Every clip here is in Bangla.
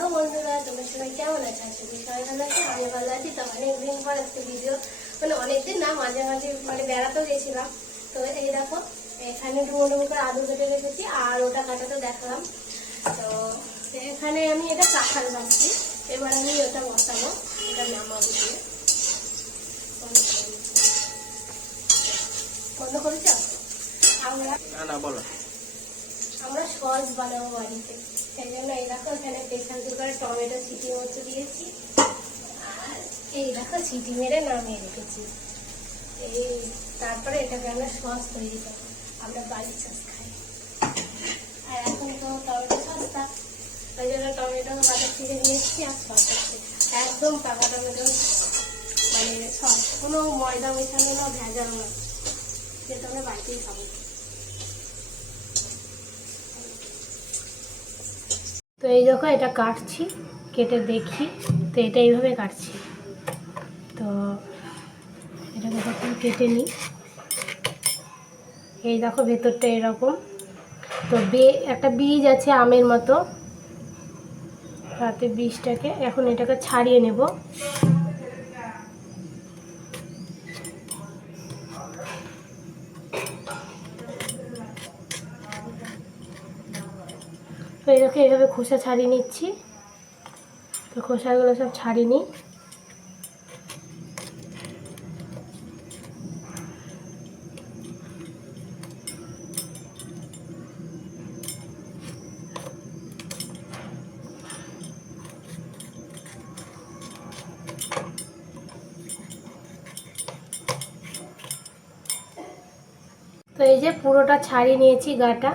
হ্যালো বন্ধুরা তোমার সবাই কেমন আছে আশা করি সবাই ভালো আছে আমি ভালো আছি তো অনেকদিন পর একটা ভিডিও মানে অনেকদিন না মাঝে মাঝে মানে বেড়াতেও গেছিলাম তো এই দেখো এখানে ডুমো ডুমো করে আলু কেটে রেখেছি আর ওটা কাটাতে দেখালাম তো এখানে আমি এটা কাঁঠাল রাখছি এবার আমি ওটা বসাবো এটা নামাবো দিয়ে বন্ধ করেছ আমরা না না বলো। আমরা সস বানাবো বাড়িতে। সেই জন্য এই দেখো এখানে প্রেশার কুকারে টমেটো সিটি মতো দিয়েছি। আর এই দেখো সিটি মেরে নামিয়ে রেখেছি। এই, তারপরে এটাকে আমরা সস তৈরি করব। আমরা বাড়ির সস খাই। আর এখন তো টমেটো সস্তা ওই জন্য টমেটো বাজার থেকে নিয়ে এসেছি আর সস একদম পাকা টমেটো। মানে সস। কোনো ময়দা মেশানো না ভেজাল না। যেটা আমরা বাড়িতেই খাব। তো এই দেখো, এটা কাটছি, কেটে দেখি। তো এটা এইভাবে কাটছি। তো এটাকে যখন কেটে নিই। এই দেখো, ভেতরটা এরকম। তো বে, একটা বীজ আছে আমের মতো। রাতে বীজটাকে এখন এটাকে ছাড়িয়ে নেব। তো এটাকে এইভাবে খোসা ছাড়িয়ে নিচ্ছি। তো খোসাগুলো সব ছাড়িয়ে নিই। তো এই যে পুরোটা ছাড়িয়ে নিয়েছি গাটা।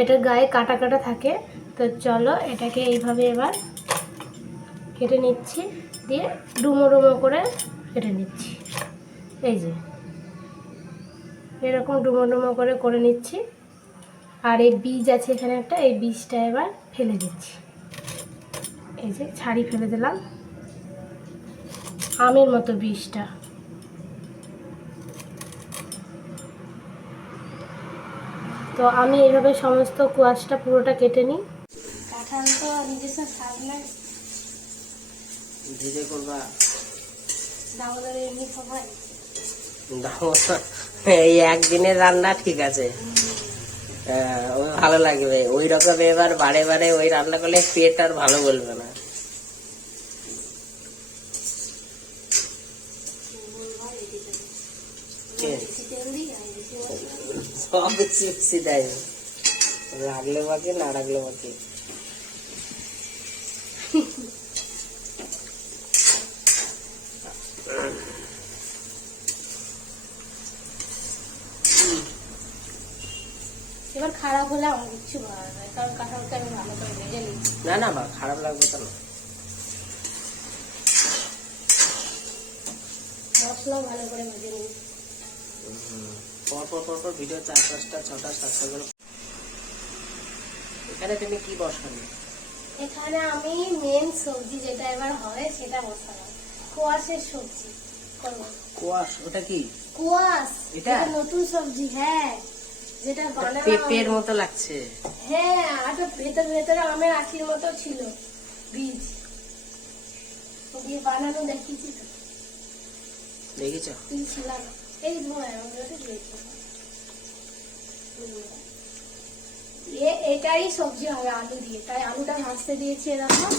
এটার গায়ে কাটা কাটা থাকে। তো চলো এটাকে এইভাবে এবার কেটে নিচ্ছি, দিয়ে ডুমো ডুমো করে কেটে নিচ্ছি। এই যে, এরকম ডুমো ডুমো করে করে নিচ্ছি। আর এই বীজ আছে এখানে একটা, এই বীজটা এবার ফেলে দিচ্ছি। এই যে ছাড়ি ফেলে দিলাম। আমের মতো বীজটা। তো আমি এইভাবে সমস্ত কুয়াশটা পুরোটা কেটে নিই। কাঁঠাল নিজস্ব স্বাদ না ভিজে করবা? দামোদরে এমনি সবাই। দাও এই একদিনের রান্না ঠিক আছে। হ্যাঁ, ভালো লাগবে। ওই রকম এবার বারে বারে ওই রান্না করলে পেট আর ভালো বলবে না? সব চিপসি দেয়। লাগলে বাকি না লাগলে বাকি এবার খারাপ হলে আমার কিচ্ছু ভালো নয় কারণ কাঁঠালকে আমি ভালো করে ভেজে নিচ্ছি না না মা খারাপ লাগবে তো না মশলাও ভালো করে ভেজে নিই। পর পর পর পর ভিডিও চার পাঁচটা ছটা সাতটা করে। এখানে তুমি কি বসাবে এখানে আমি মেন সবজি যেটা এবার হয় সেটা বসালাম। কোয়াশের সবজি কোয়াশ ওটা কি? কোয়াশ এটা? নতুন সবজি হ্যাঁ। পেঁপের মতো লাগছে। হ্যাঁ আর ভেতর ভেতরে আমের আখির মতো ছিল বীজ। দিয়ে বানানো দেখিয়েছি তো। দেখেছ তুই ছিলাম। এই ধোঁয়া দিয়েছি। এটাই সবজি হবে আলু দিয়ে। তাই আলুটা ভাজতে দিয়েছি এরকম।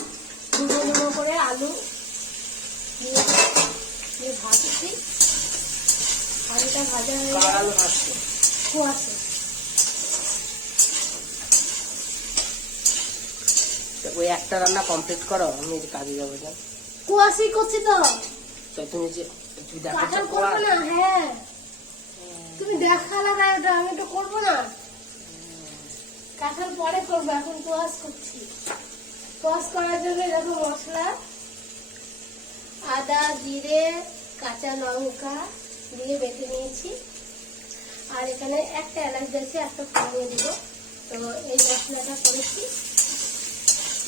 ডুবো ডুবো করে আলু দিয়ে ভাজছি। আলুটা ভাজা হয়ে কুয়াশে। ওই একটা রান্না কমপ্লিট করো আমি কাজে যাব না কুয়াশি করছি তো। তো তুমি যে তুমি দেখাচ্ছ করব না হ্যাঁ। তুমি দেখালা না ওটা আমি তো করব না। কাঁঠাল পরে করব এখন কোয়াশ করছি। কোয়াশ করার জন্য এরকম মশলা। আদা জিরে কাঁচা লঙ্কা দিয়ে বেটে নিয়েছি। আর এখানে একটা এলাচ দিয়েছি একটা ফোড়নে দিব। তো এই মশলাটা করেছি।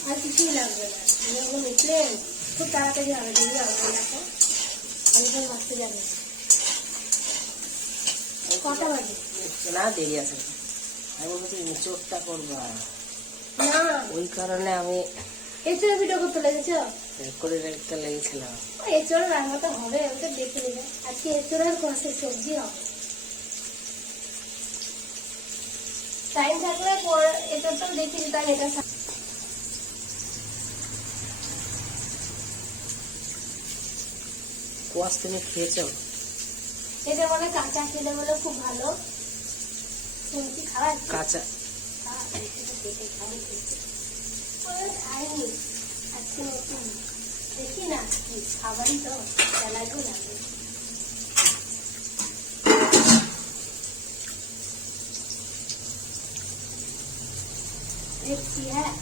আর কিছুই লাগবে না। এরকম মিশলে খুব তাড়াতাড়ি হবে যদি হবে দেখো আমি তো মারতে যাবে কটা বাজে? না দেরি আছে। আমি বলছি নিচোরটা করবা। না। ওই কারণে আমি এছাড়া ভিডিও করতে লেগেছো? করে রেখে লেগেছিলাম। এছাড়া রান্না তো হবে ওটা দেখে নেবে। আজকে এছাড়ার কষে সবজি হবে। টাইম থাকলে পর এটা তো দেখে দিতাম এটা কোয়াশ তুমি খেয়েছো? এটা বলে কাঁচা খেলে বলে খুব ভালো। তুমি কি খাওয়া কাঁচা। খাইনি। আজকে নতুন। দেখি না কি খাবারই তো লাগে হ্যাঁ।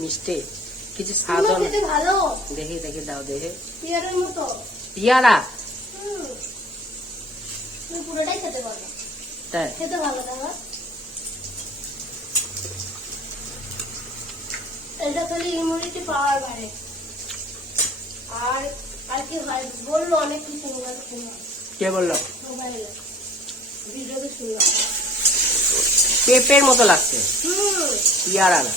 মিষ্টি? কিছু ভালো? দেখি দেখি দাও দেখে। পিয়ারের মতো। পিয়ারা? পুরোটাই খেতে তাই? খেতে ভালো দাদা এটা খালি ইমিউনিটি পাওয়ার বাড়ে। আর আর কি হয়? বলল অনেক কিছু মোবাইল শুনলাম কে বলল? মোবাইলে ভিডিওতে শুনলাম। পেঁপের মতো লাগছে। হুম। পিয়ারা না।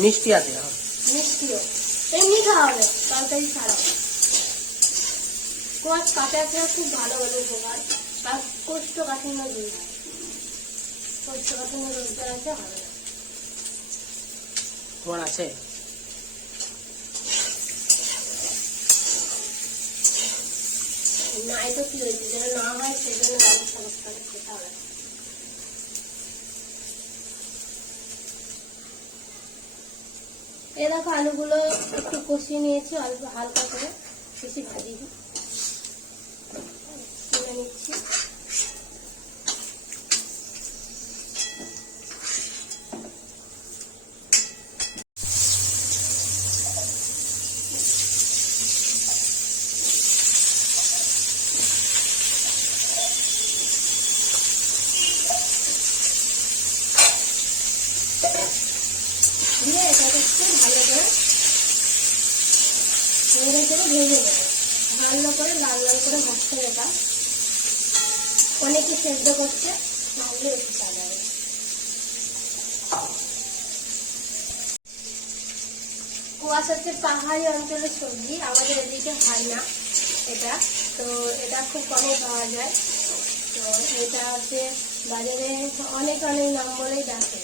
মিষ্টি আছে। মিষ্টিও। এমনি খাওয়া হবে তরকারি ছাড়া কোয়াশ কাঁচা খেয়ে খুব ভালো ভালো উপকার। আর কোষ্ঠকাঠিন্য দূর হয় কোষ্ঠকাঠিন্য রোজগার আছে হবে তোমার আছে? নাই তো কি হয়েছে যেন না হয় সেজন্য ব্যবস্থা করতে হবে। এ দেখো আলুগুলো একটু কষিয়ে নিয়েছি অল্প হালকা করে বেশি ভাজি নিচ্ছি দিয়ে এটাকে একটু ভালো করে নেড়ে করে ভেজে নেব ভালো করে, লাল লাল করে ভাজতে এটা। অনেকে সেদ্ধ করছে তাহলে একটু সাদা হবে। কুয়াশ হচ্ছে পাহাড়ি অঞ্চলের সবজি আমাদের এদিকে হয় না এটা। তো এটা খুব কমই পাওয়া যায়। তো এটা হচ্ছে বাজারে অনেক অনেক নাম বলেই ডাকে।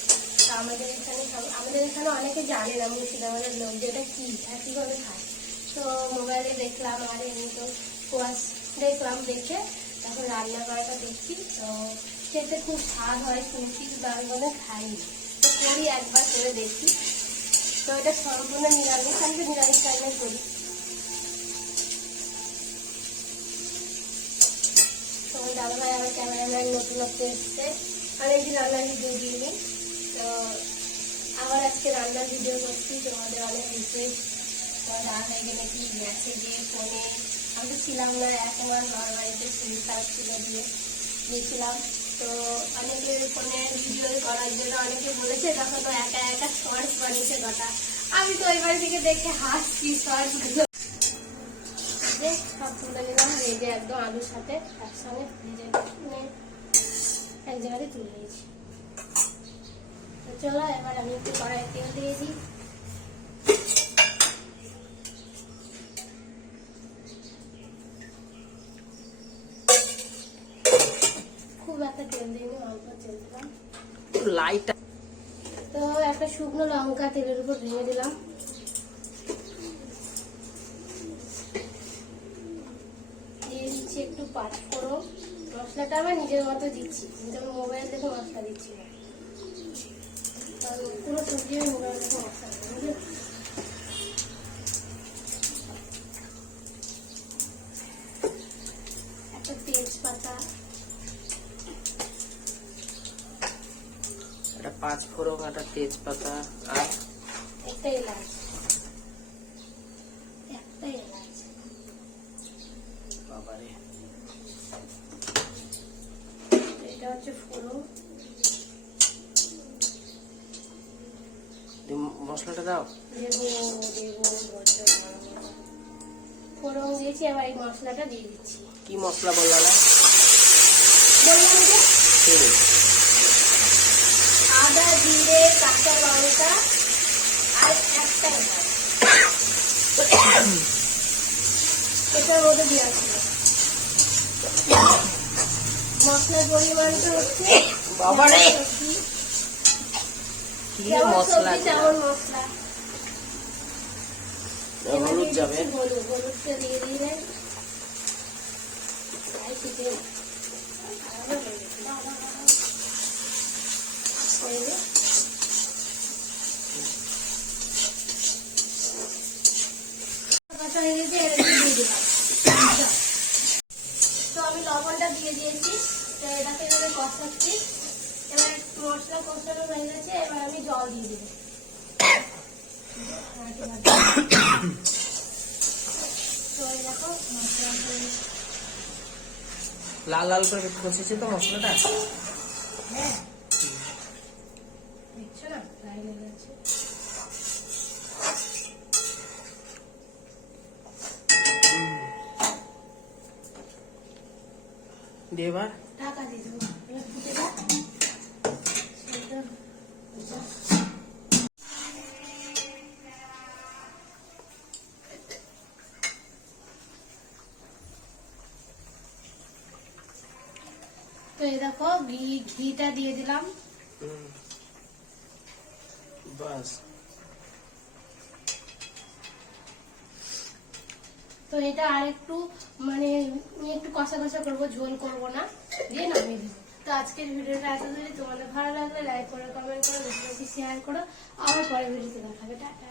আমাদের এখানে আমাদের এখানে অনেকে জানে না মুর্শিদাবাদের লোক যে এটা কি আর কীভাবে খায়। তো মোবাইলে দেখলাম, আর এমনি তো কুয়াশ দেখলাম দেখে তখন রান্না করাটা দেখি তো খেতে খুব স্বাদ হয় শুনছি কিন্তু আমি মনে খাইনি। তো করি একবার করে দেখি। তো এটা সম্পূর্ণ নিরামিষ, আমি তো নিরামিষ রান্না করি। তোমার দাদাভাই আমার ক্যামেরাম্যান নতুনত্ব এসছে। অনেকদিন রান্নার ভিডিও দিইনি তো আবার আজকে রান্নার ভিডিও করছি, তোমাদের অনেক রিকোয়েস্ট আমার কটা। আমি তো ওই বাড়ি থেকে দেখে হাসছি শর্টসগুলো। যে নিলাম ভেজে একদম আলুর সাথে একসঙ্গে এক জায়গাতে তুলে নিয়েছি। চলো, এবার আমি একটু কড়াই তেল দিয়ে দিই খুব একটা তেল দিইনি অল্প তেল দিলাম লাইট তো একটা শুকনো লঙ্কা তেলের উপর ভেঙে দিলাম। দিয়ে দিচ্ছি একটু পাঁচফোড়ন। মশলাটা আমার নিজের মতো দিচ্ছি কিন্তু আমি মোবাইল দেখে মশলা দিচ্ছি। না পুরো সবজি আমি মোবাইল দেখে মশলা। দিই বুঝলে? একটা তেজপাতা একটা পাঁচ ফোড়ন একটা তেজপাতা আর একটা এলাচ একটা এলাচ বাবারে এটা হচ্ছে ফোড়ন মশলাটা দাও। ফোড়ন দিয়েছি এবার এই মশলাটা দিয়ে দিচ্ছি কি মশলা বললা বললাম যে জিরে কাঁচা লঙ্কা আর একটা। এটার মধ্যে দিয়ে আসবে। মশলার পরিমাণটা হচ্ছে বাবারে! যেমন কি মশলা মশলা? হলুদ যাবে। হলুদ হলুদটা দিয়ে দিলেন। আর চিকেন তো আমি লবণটা দিয়ে দিয়েছি তো এটাকে এবারে কষাচ্ছি। এবার মশলা কষানো হয়ে গেছে এবার আমি জল দিয়ে দেবো। তো এই লাল লাল করে কষেছে তো মশলাটা? হ্যাঁ। হয়ে গেছে টাকা দিয়ে দেবো। ফুটে যাক। তো এই দেখো ঘি ঘিটা দিয়ে দিলাম। বাস। তো এটা আর একটু মানে একটু কষা কষা করব, ঝোল করব না। দিয়ে নামিয়ে দেবো। তো আজকের ভিডিওটা এত যদি তোমাদের ভালো লাগলে লাইক করো কমেন্ট করো বেশি শেয়ার করো। আবার পরে ভিডিওতে দেখাবে টাটা।